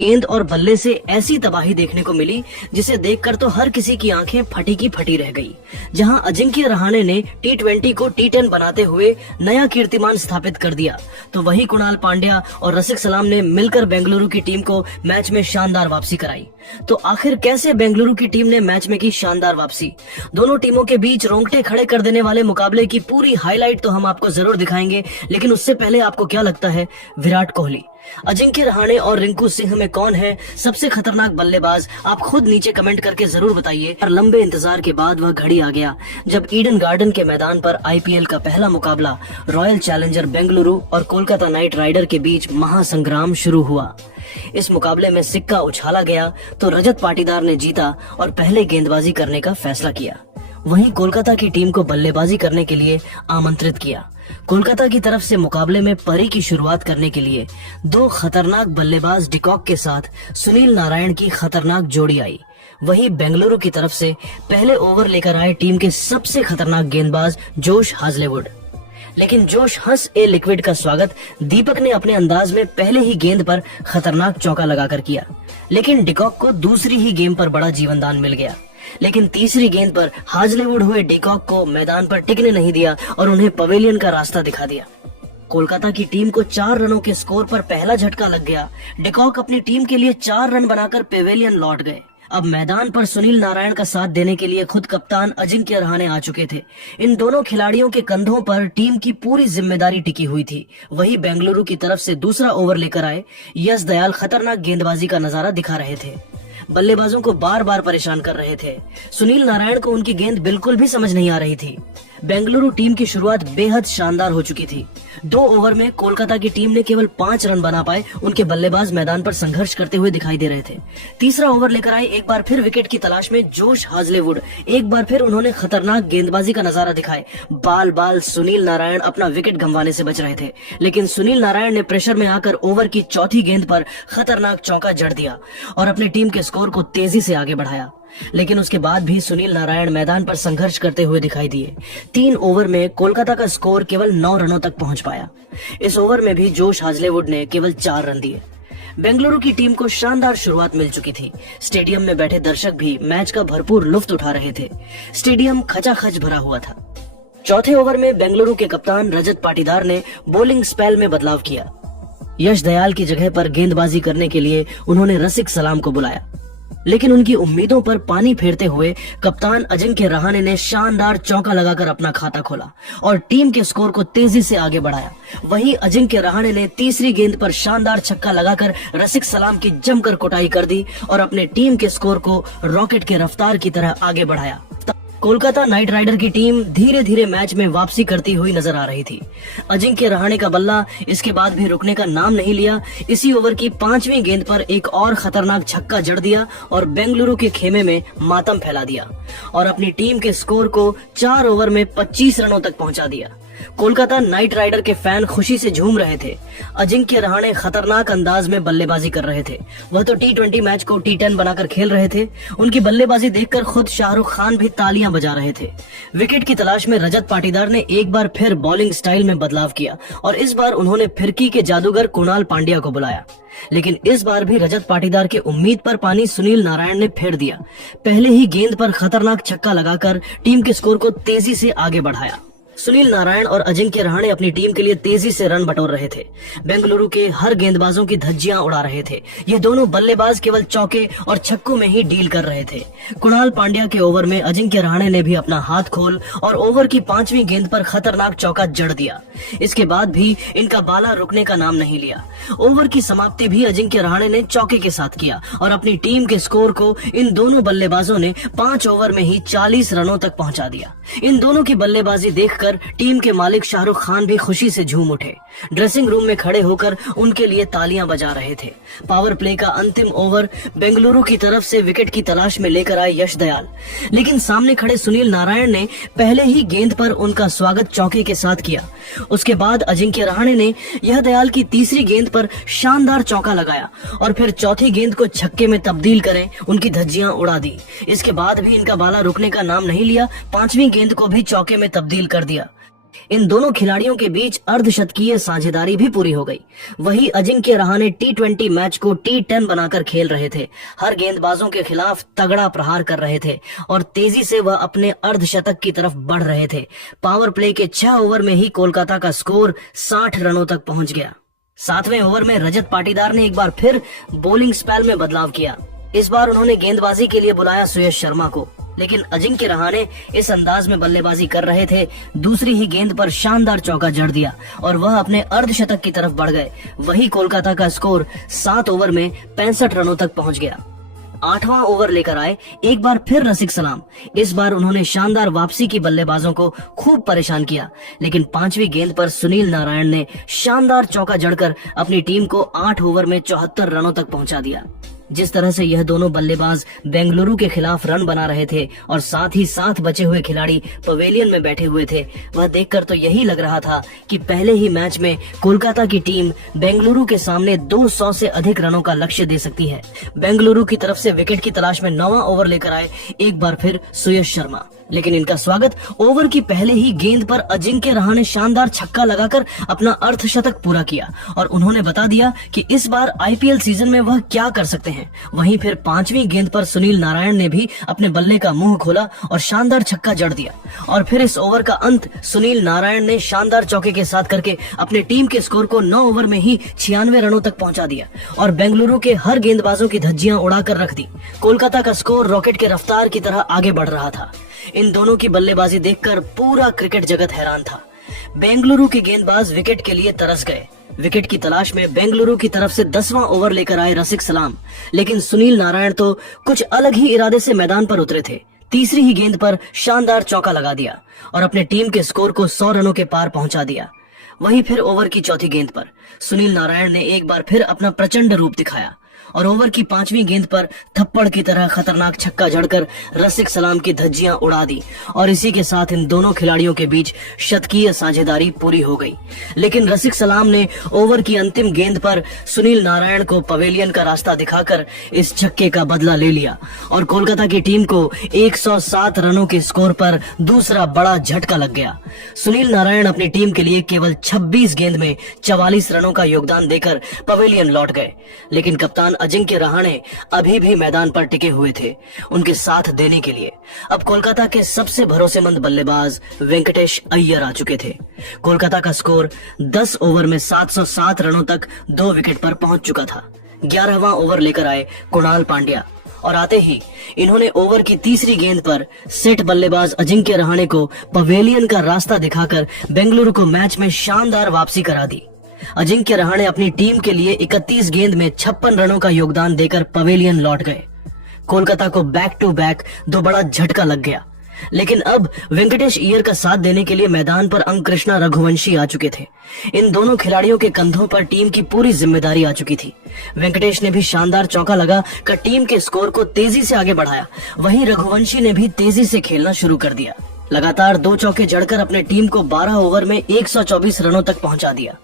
गेंद और बल्ले से ऐसी तबाही देखने को मिली जिसे देखकर तो हर किसी की आंखें फटी की फटी रह गई। जहां अजिंक्य रहाणे ने टी20 को टी10 बनाते हुए नया कीर्तिमान स्थापित कर दिया, तो वहीं कुणाल पांड्या और रसिक सलाम ने मिलकर बेंगलुरु की टीम को मैच में शानदार वापसी कराई। तो आखिर कैसे बेंगलुरु की टीम ने मैच में की शानदार वापसी? दोनों टीमों के बीच रोंगटे खड़े कर देने वाले मुकाबले की पूरी हाईलाइट तो हम आपको जरूर दिखाएंगे, लेकिन उससे पहले आपको क्या लगता है, विराट कोहली, अजिंक्य रहाणे और रिंकू सिंह में कौन है सबसे खतरनाक बल्लेबाज? आप खुद नीचे कमेंट करके जरूर बताइए। और लंबे इंतजार के बाद वह घड़ी आ गया जब ईडन गार्डन के मैदान पर आईपीएल का पहला मुकाबला रॉयल चैलेंजर बेंगलुरु और कोलकाता नाइट राइडर के बीच महासंग्राम शुरू हुआ। इस मुकाबले में सिक्का उछाला गया तो रजत पाटीदार ने जीता और पहले गेंदबाजी करने का फैसला किया। वहीं कोलकाता की टीम को बल्लेबाजी करने के लिए आमंत्रित किया। कोलकाता की तरफ से मुकाबले में परी की शुरुआत करने के लिए दो खतरनाक बल्लेबाज डिकॉक के साथ सुनील नारायण की खतरनाक जोड़ी आई। वहीं बेंगलुरु की तरफ से पहले ओवर लेकर आए टीम के सबसे खतरनाक गेंदबाज जोश हाजलेवुड। लेकिन जोश हंस ए लिक्विड का स्वागत दीपक ने अपने अंदाज में पहले ही गेंद पर खतरनाक चौका लगाकर किया, लेकिन डिकॉक को दूसरी ही गेंद पर बड़ा जीवनदान मिल गया। लेकिन तीसरी गेंद पर हाजलेवुड हुए डिकॉक को मैदान पर टिकने नहीं दिया और उन्हें पवेलियन का रास्ता दिखा दिया। कोलकाता की टीम को 4 रनों के स्कोर पर पहला झटका लग गया। डिकॉक अपनी टीम के लिए 4 रन बनाकर पवेलियन लौट गए। अब मैदान पर सुनील नारायण का साथ देने के लिए खुद कप्तान अजिंक्य रहाणे आ चुके थे। इन दोनों खिलाड़ियों के कंधों पर टीम की पूरी जिम्मेदारी टिकी हुई थी। वहीं बेंगलुरु की तरफ से दूसरा ओवर लेकर आए यश दयाल खतरनाक गेंदबाजी का नजारा दिखा रहे थे। बल्लेबाजों को बार बार परेशान कर रहे थे। सुनील नारायण को उनकी गेंद बिल्कुल भी समझ नहीं आ रही थी। बेंगलुरु टीम की शुरुआत बेहद शानदार हो चुकी थी। 2 ओवर में कोलकाता की टीम ने केवल 5 रन बना पाए। उनके बल्लेबाज मैदान पर संघर्ष करते हुए दिखाई दे रहे थे। तीसरा ओवर लेकर आए एक बार फिर विकेट की तलाश में जोश हाजलेवुड। एक बार फिर उन्होंने खतरनाक गेंदबाजी का नजारा दिखाए। बाल बाल सुनील नारायण अपना विकेट गंवाने से बच रहे थे, लेकिन सुनील नारायण ने प्रेशर में आकर ओवर की चौथी गेंद पर खतरनाक चौका जड़ दिया और अपनी टीम के स्कोर को तेजी से आगे बढ़ाया। लेकिन उसके बाद भी सुनील नारायण मैदान पर संघर्ष करते हुए दिखाई दिए। 3 ओवर में कोलकाता का स्कोर केवल 9 रनों तक पहुंच पाया। इस ओवर में भी जोश हाजलेवुड ने केवल 4 रन दिए। बेंगलुरु की टीम को शानदार शुरुआत मिल चुकी थी। स्टेडियम में बैठे दर्शक भी मैच का भरपूर लुत्फ उठा रहे थे। स्टेडियम खचाखच भरा हुआ था। चौथे ओवर में बेंगलुरु के कप्तान रजत पाटीदार ने बॉलिंग स्पेल में बदलाव किया। यश दयाल की जगह पर गेंदबाजी करने के लिए उन्होंने रसिक सलाम को बुलाया, लेकिन उनकी उम्मीदों पर पानी फेरते हुए कप्तान अजिंक्य रहाणे ने शानदार चौका लगाकर अपना खाता खोला और टीम के स्कोर को तेजी से आगे बढ़ाया। वहीं अजिंक्य रहाणे ने तीसरी गेंद पर शानदार छक्का लगाकर रसिक सलाम की जमकर कुटाई कर दी और अपने टीम के स्कोर को रॉकेट के रफ्तार की तरह आगे बढ़ाया। कोलकाता नाइट राइडर की टीम धीरे धीरे मैच में वापसी करती हुई नजर आ रही थी। अजिंक्य रहाणे का बल्ला इसके बाद भी रुकने का नाम नहीं लिया। इसी ओवर की 5वीं गेंद पर एक और खतरनाक छक्का जड़ दिया और बेंगलुरु के खेमे में मातम फैला दिया और अपनी टीम के स्कोर को 4 ओवर में 25 रनों तक पहुंचा दिया। कोलकाता नाइट राइडर के फैन खुशी से झूम रहे थे। अजिंक्य रहाणे खतरनाक अंदाज में बल्लेबाजी कर रहे थे। वह तो टी20 मैच को टी10 बनाकर खेल रहे थे। उनकी बल्लेबाजी देखकर खुद शाहरुख खान भी तालियां बजा रहे थे। विकेट की तलाश में रजत पाटीदार ने एक बार फिर बॉलिंग स्टाइल में बदलाव किया और इस बार उन्होंने फिरकी के जादूगर कुणाल पांड्या को बुलाया। लेकिन इस बार भी रजत पाटीदार के उम्मीद पर पानी सुनील नारायण ने फेर दिया। पहले ही गेंद पर खतरनाक छक्का लगाकर टीम के स्कोर को तेजी से आगे बढ़ाया। सुनील नारायण और अजिंक्य रहाणे अपनी टीम के लिए तेजी से रन बटोर रहे थे। बेंगलुरु के हर गेंदबाजों की धज्जियां उड़ा रहे थे। ये दोनों बल्लेबाज केवल चौके और छक्कों में ही डील कर रहे थे। कुणाल पांड्या के ओवर में अजिंक्य रहाणे ने भी अपना हाथ खोल और ओवर की 5वीं गेंद पर खतरनाक चौका जड़ दिया। इसके बाद भी इनका बाला रुकने का नाम नहीं लिया। ओवर की समाप्ति भी अजिंक्य रहाणे ने चौके के साथ किया और अपनी टीम के स्कोर को इन दोनों बल्लेबाजों ने 5 ओवर में ही 40 रनों तक पहुंचा दिया। इन दोनों की बल्लेबाजी देखकर टीम के मालिक शाहरुख खान भी खुशी से झूम उठे। ड्रेसिंग रूम में खड़े होकर उनके लिए तालियां बजा रहे थे। पावर प्ले का अंतिम ओवर बेंगलुरु की तरफ से विकेट की तलाश में लेकर आए यश दयाल, लेकिन सामने खड़े सुनील नारायण ने पहले ही गेंद पर उनका स्वागत चौके के साथ किया। उसके बाद अजिंक्य रहाणे ने यह दयाल की तीसरी गेंद पर शानदार चौका लगाया और फिर चौथी गेंद को छक्के में तब्दील करें उनकी धज्जियां उड़ा दी। इसके बाद भी इनका बाला रुकने का नाम नहीं लिया। 5वीं गेंद को भी चौके में तब्दील कर दिया। इन दोनों खिलाड़ियों के बीच अर्धशतकीय साझेदारी भी पूरी हो गई। वही अजिंक्य रहाणे T20 मैच को T10 बनाकर खेल रहे थे। हर गेंदबाजों के खिलाफ तगड़ा प्रहार कर रहे थे और तेजी से वह अपने अर्धशतक की तरफ बढ़ रहे थे। पावर प्ले के 6 ओवर में ही कोलकाता का स्कोर 60 रनों तक पहुंच गया। 7वें ओवर में रजत पाटीदार ने एक बार फिर बॉलिंग स्पेल में बदलाव किया। इस बार उन्होंने गेंदबाजी के लिए बुलाया सुयश शर्मा को, लेकिन अजिंक्य रहाणे इस अंदाज में बल्लेबाजी कर रहे थे। दूसरी ही गेंद पर शानदार चौका जड़ दिया और वह अपने अर्धशतक की तरफ बढ़ गए। वही कोलकाता का स्कोर 7 ओवर में 65 रनों तक पहुंच गया। 8वां ओवर लेकर आए एक बार फिर रसिक सलाम। इस बार उन्होंने शानदार वापसी की बल्लेबाजों को खूब परेशान किया, लेकिन 5वीं गेंद पर सुनील नारायण ने शानदार चौका जड़कर अपनी टीम को 8 ओवर में 74 रनों तक पहुंचा दिया। जिस तरह से यह दोनों बल्लेबाज बेंगलुरु के खिलाफ रन बना रहे थे और साथ ही साथ बचे हुए खिलाड़ी पवेलियन में बैठे हुए थे, वह देखकर तो यही लग रहा था कि पहले ही मैच में कोलकाता की टीम बेंगलुरु के सामने 200 से अधिक रनों का लक्ष्य दे सकती है। बेंगलुरु की तरफ से विकेट की तलाश में 9वां ओवर लेकर आए एक बार फिर सुयश शर्मा, लेकिन इनका स्वागत ओवर की पहले ही गेंद पर अजिंक्य रहाणे ने शानदार छक्का लगाकर अपना अर्धशतक पूरा किया और उन्होंने बता दिया कि इस बार आईपीएल सीजन में वह क्या कर सकते हैं। वहीं फिर 5वीं गेंद पर सुनील नारायण ने भी अपने बल्ले का मुंह खोला और शानदार छक्का जड़ दिया और फिर इस ओवर का अंत सुनील नारायण ने शानदार चौके के साथ करके अपने टीम के स्कोर को 9 ओवर में ही 96 रनों तक पहुंचा दिया और बेंगलुरु के हर गेंदबाजों की धज्जियां उड़ाकर रख दी। कोलकाता का स्कोर रॉकेट के रफ्तार की तरह आगे बढ़ रहा था। इन दोनों की बल्लेबाजी देखकर पूरा क्रिकेट जगत हैरान था। बेंगलुरु के गेंदबाज विकेट के लिए तरस गए। विकेट की तलाश में बेंगलुरु की तरफ से 10वां ओवर लेकर आए रसिक सलाम, लेकिन सुनील नारायण तो कुछ अलग ही इरादे से मैदान पर उतरे थे। तीसरी ही गेंद पर शानदार चौका लगा दिया और अपने टीम के स्कोर को 100 रनों के पार पहुंचा दिया। वहीं फिर ओवर की चौथी गेंद पर सुनील नारायण ने एक बार फिर अपना प्रचंड रूप दिखाया और ओवर की 5वीं गेंद पर थप्पड़ की तरह खतरनाक छक्का जड़कर रसिक सलाम की धज्जियां उड़ा दी और इसी के साथ इन दोनों खिलाड़ियों के बीच शतकीय साझेदारी पूरी हो गई। लेकिन रसिक सलाम ने ओवर की अंतिम गेंद पर सुनील नारायण को पवेलियन का रास्ता दिखाकर इस छक्के का बदला ले लिया और कोलकाता की टीम को 107 रनों के स्कोर पर दूसरा बड़ा झटका लग गया। सुनील नारायण अपनी टीम के लिए केवल 26 गेंद में 44 रनों का योगदान देकर पवेलियन लौट गए, लेकिन कप्तान अजिंक्य रहाणे अभी भी मैदान पर टिके हुए थे उनके साथ देने के लिए। अब कोलकाता के सबसे भरोसेमंद बल्लेबाज वेंकटेश अय्यर आ चुके थे। कोलकाता का स्कोर 10 ओवर में 707 रनों तक 2 विकेट पर पहुंच चुका था। 11वां ओवर लेकर आए कुणाल पांड्या और आते ही इन्होंने ओवर की तीसरी गेंद पर सेट बल्लेबाज अजिंक्य रहाणे को पवेलियन का रास्ता दिखाकर बेंगलुरु को मैच में शानदार वापसी करा दी। अजिंक्य रहाणे अपनी टीम के लिए 31 गेंद में 56 रनों का योगदान देकर पवेलियन लौट गए। कोलकाता को बैक टू बैक 2 बड़ा झटका लग गया, लेकिन अब वेंकटेश अय्यर का साथ देने के लिए मैदान पर अंकृष्णा रघुवंशी आ चुके थे। इन दोनों खिलाड़ियों के कंधों पर टीम की पूरी जिम्मेदारी आ चुकी थी। वेंकटेश ने भी शानदार चौका लगा कर टीम के स्कोर को तेजी से आगे बढ़ाया। वहीं रघुवंशी ने भी तेजी से खेलना शुरू कर दिया। लगातार 2 चौके जड़कर अपने टीम को 12 ओवर में 124 रनों तक पहुंचा दिया।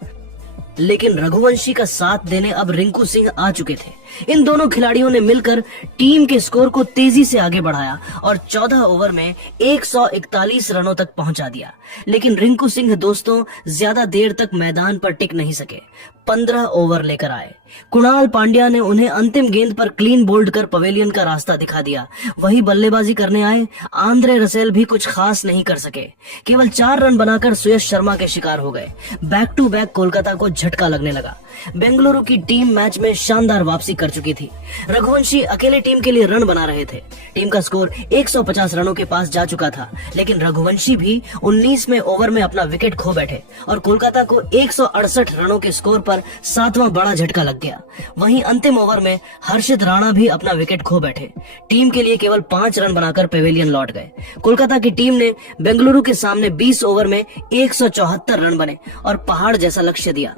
लेकिन रघुवंशी का साथ देने अब रिंकू सिंह आ चुके थे। इन दोनों खिलाड़ियों ने मिलकर टीम के स्कोर को तेजी से आगे बढ़ाया और 14 ओवर में 141 रनों तक पहुंचा दिया। लेकिन रिंकू सिंह दोस्तों ज्यादा देर तक मैदान पर टिक नहीं सके। 15 ओवर लेकर आए। कुणाल पांड्या ने उन्हें अंतिम गेंद पर क्लीन बोल्ड कर पवेलियन का रास्ता दिखा दिया। वही बल्लेबाजी करने आए आंद्रे रसेल भी कुछ खास नहीं कर सके। केवल 4 रन बनाकर सुयश शर्मा के शिकार हो गए। बैक टू बैक कोलकाता को झटका लगने लगा। बेंगलुरु की टीम मैच में शानदार वापसी कर चुकी थी। रघुवंशी अकेले टीम के लिए रन बना रहे थे। टीम का स्कोर 150 रनों के पास जा चुका था, लेकिन रघुवंशी भी 19वें ओवर में अपना विकेट खो बैठे और कोलकाता को 168 रनों के स्कोर पर 7वां बड़ा झटका लग गया। वहीं अंतिम ओवर में हर्षित राणा भी अपना विकेट खो बैठे। टीम के लिए केवल 5 रन बनाकर पवेलियन लौट गए। कोलकाता की टीम ने बेंगलुरु के सामने 20 ओवर में 174 रन बने और पहाड़ जैसा लक्ष्य दिया।